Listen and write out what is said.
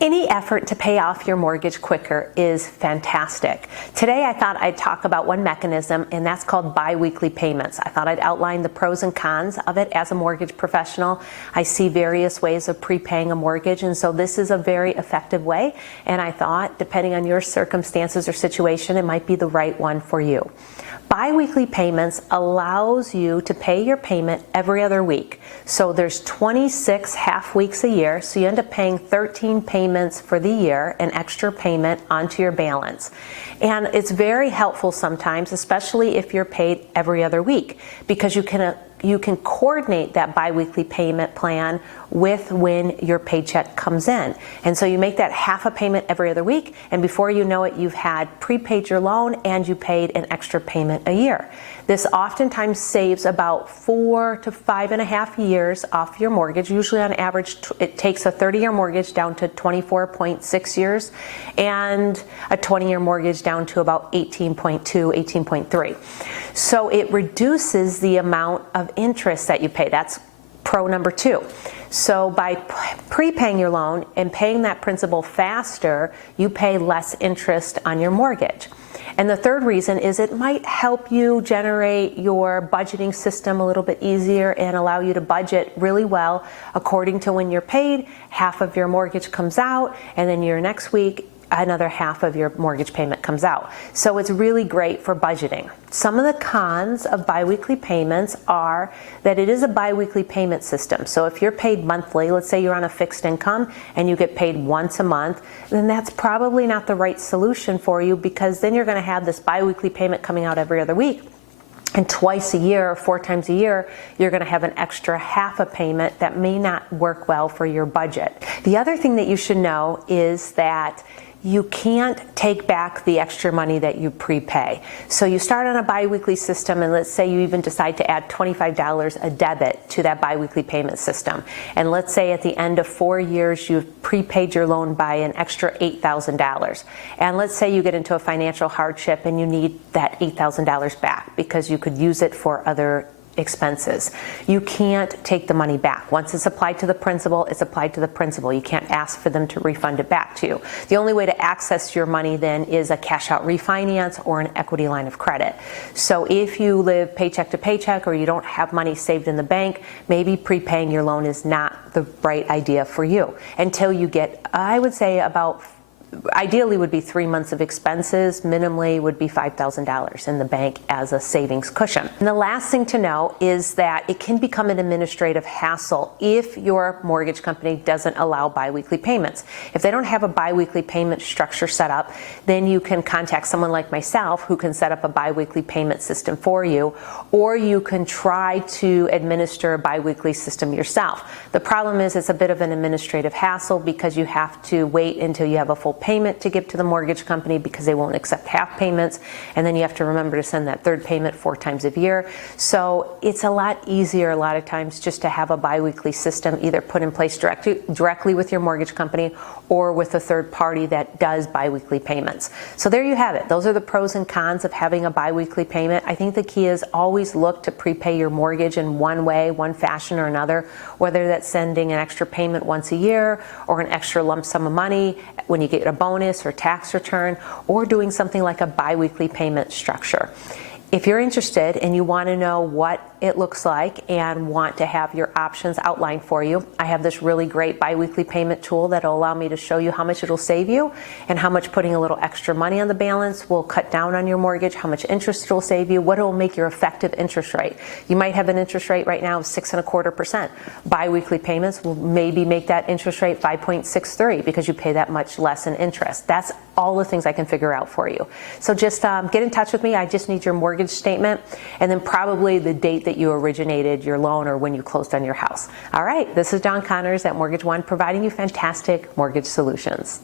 Any effort to pay off your mortgage quicker is fantastic. Today I thought I'd talk about one mechanism, and that's called biweekly payments. I thought I'd outline the pros and cons of it as a mortgage professional. I see various ways of prepaying a mortgage, and so this is a very effective way, and I thought, depending on your circumstances or situation, it might be the right one for you. Biweekly payments allows you to pay your payment every other week. So there's 26 half weeks a year, so you end up paying 13 payments for the year, an extra payment onto your balance. And it's very helpful sometimes, especially if you're paid every other week, because you can coordinate that biweekly payment plan with when your paycheck comes in. And so you make that half a payment every other week, and before you know it, you've had prepaid your loan and you paid an extra payment a year. This oftentimes saves about 4 to 5.5 years off your mortgage. Usually on average, it takes a 30-year mortgage down to 24.6 years and a 20-year mortgage down to about 18.2, 18.3. So it reduces the amount of interest that you pay. That's pro number 2. So by prepaying your loan and paying that principal faster, you pay less interest on your mortgage. And the third reason is it might help you generate your budgeting system a little bit easier and allow you to budget really well according to when you're paid. Half of your mortgage comes out, and then your next week, another half of your mortgage payment comes out. So it's really great for budgeting. Some of the cons of biweekly payments are that it is a biweekly payment system. So if you're paid monthly, let's say you're on a fixed income and you get paid once a month, then that's probably not the right solution for you, because then you're going to have this biweekly payment coming out every other week. And twice a year or 4 times a year, you're going to have an extra half a payment that may not work well for your budget. The other thing that you should know is that you can't take back the extra money that you prepay. So you start on a biweekly system, and let's say you even decide to add $25 a debit to that biweekly payment system. And let's say at the end of 4 years, you've prepaid your loan by an extra $8,000. And let's say you get into a financial hardship and you need that $8,000 back because you could use it for other expenses. You can't take the money back. Once it's applied to the principal, it's applied to the principal. You can't ask for them to refund it back to you. The only way to access your money then is a cash out refinance or an equity line of credit. So if you live paycheck to paycheck or you don't have money saved in the bank, maybe prepaying your loan is not the right idea for you until you get, I would say, about ideally would be 3 months of expenses. Minimally would be $5,000 in the bank as a savings cushion. And the last thing to know is that it can become an administrative hassle if your mortgage company doesn't allow biweekly payments. If they don't have a biweekly payment structure set up, then you can contact someone like myself who can set up a biweekly payment system for you, or you can try to administer a biweekly system yourself. The problem is it's a bit of an administrative hassle because you have to wait until you have a full payment to give to the mortgage company because they won't accept half payments, and then you have to remember to send that third payment 4 times a year. So it's a lot easier a lot of times just to have a biweekly system either put in place directly with your mortgage company or with a third party that does biweekly payments. So there you have it. Those are the pros and cons of having a biweekly payment. I think the key is always look to prepay your mortgage in one way, one fashion or another, whether that's sending an extra payment once a year or an extra lump sum of money when you get a bonus or tax return, or doing something like a biweekly payment structure. If you're interested and you want to know what it looks like and want to have your options outlined for you, I have this really great biweekly payment tool that will allow me to show you how much it'll save you and how much putting a little extra money on the balance will cut down on your mortgage, how much interest it'll save you, what it will make your effective interest rate. You might have an interest rate right now of 6.25%. Biweekly payments will maybe make that interest rate 5.63 because you pay that much less in interest. That's all the things I can figure out for you. So just get in touch with me. I just need your mortgage statement and then probably the date that you originated your loan or when you closed on your house. All right, this is Dawn Connors at Mortgage One, providing you fantastic mortgage solutions.